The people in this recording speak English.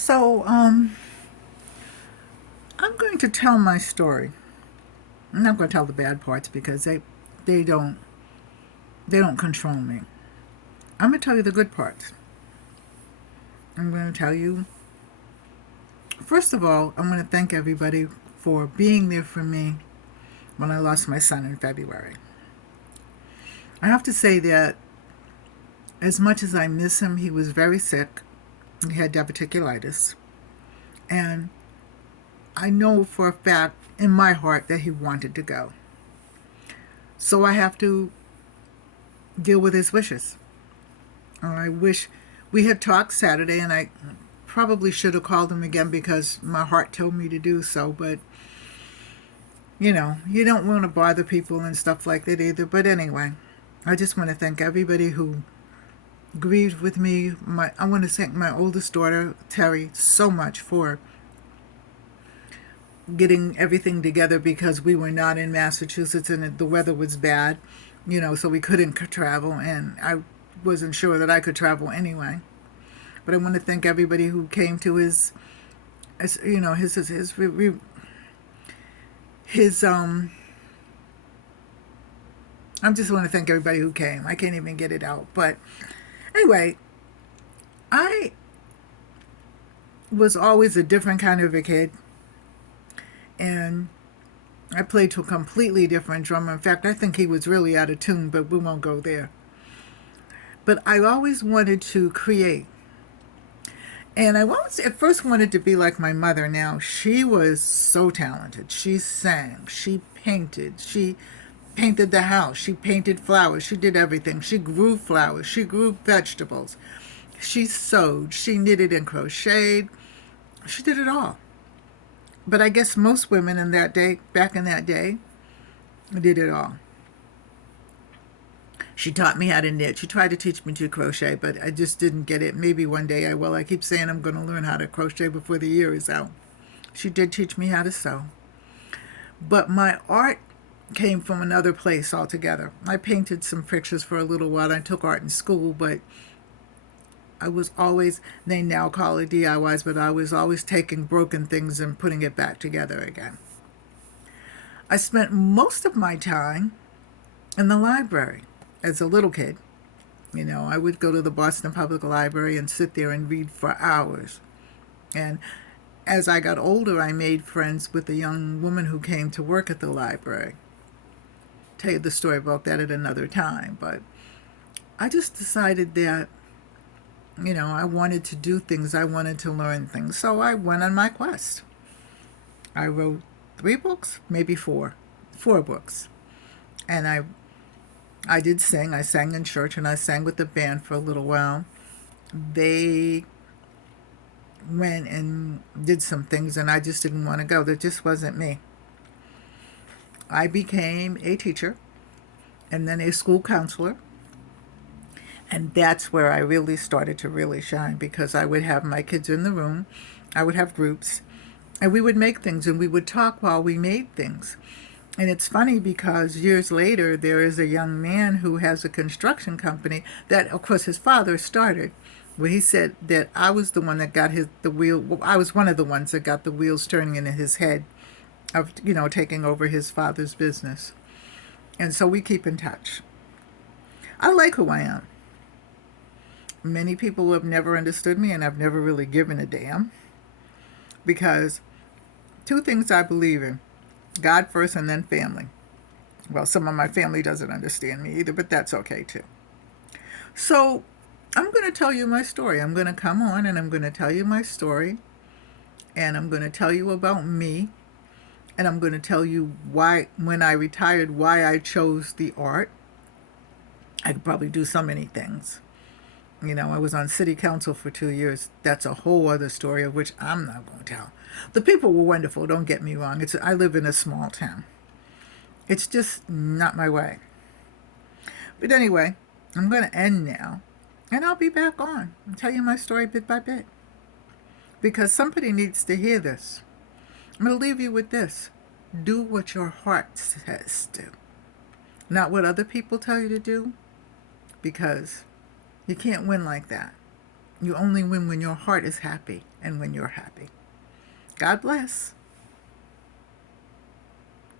So, I'm going to tell my story. I'm not going to tell the bad parts because they don't they don't control me. I'm going to tell you the good parts. I'm going to tell you, first of all, I'm going to thank everybody for being there for me when I lost my son in February. I have to say that as much as I miss him, he was very sick. He had diverticulitis. And I know for a fact in my heart that he wanted to go. So I have to deal with his wishes. I wish we had talked Saturday, and I probably should have called him again because my heart told me to do so. But, you don't want to bother people and stuff like that either. But anyway, I just want to thank everybody who grieved with me. I want to thank my oldest daughter, Terry, so much for getting everything together because we were not in Massachusetts and the weather was bad, so we couldn't travel, and I wasn't sure that I could travel anyway. But I want to thank everybody who came to his I just want to thank everybody who came. I can't even get it out. But anyway, I was always a different kind of a kid. And I played to a completely different drummer. In fact, I think he was really out of tune, but we won't go there. But I always wanted to create. And I at first wanted to be like my mother. Now, she was so talented. She sang, she painted, she painted the house, she painted flowers, she did everything. She grew flowers, she grew vegetables, she sewed, she knitted and crocheted. She did it all. But I guess most women back in that day, did it all. She taught me how to knit. She tried to teach me to crochet, but I just didn't get it. Maybe one day I will. I keep saying I'm going to learn how to crochet before the year is out. She did teach me how to sew. But my art came from another place altogether. I painted some pictures for a little while. I took art in school, but I was always, they now call it DIYs, but I was always taking broken things and putting it back together again. I spent most of my time in the library as a little kid. I would go to the Boston Public Library and sit there and read for hours. And as I got older, I made friends with a young woman who came to work at the library. Tell you the story about that at another time, but I just decided that I wanted to do things. I wanted to learn things. So I went on my quest. I wrote 3 books, maybe 4 books. And I did sing. I sang in church, and I sang with the band for a little while. They went and did some things, and I just didn't want to go. That just wasn't me. I became a teacher and then a school counselor. And that's where I really started to really shine, because I would have my kids in the room. I would have groups, and we would make things, and we would talk while we made things. And it's funny because years later, there is a young man who has a construction company that, of course, his father started. Where he said that I was the one that got the wheel. Well, I was one of the ones that got the wheels turning in his head of, taking over his father's business. And so we keep in touch. I like who I am. Many people have never understood me, and I've never really given a damn. Because 2 things I believe in: God first and then family. Well, some of my family doesn't understand me either, but that's okay too. So I'm going to tell you my story. I'm going to come on and I'm going to tell you my story. And I'm going to tell you about me. And I'm going to tell you why, when I retired, why I chose the art. I could probably do so many things. I was on city council for 2 years. That's a whole other story of which I'm not going to tell. The people were wonderful, don't get me wrong. I live in a small town. It's just not my way. But anyway, I'm going to end now, and I'll be back on and tell you my story bit by bit. Because somebody needs to hear this. I'm going to leave you with this. Do what your heart says do. Not what other people tell you to do, because you can't win like that. You only win when your heart is happy and when you're happy. God bless.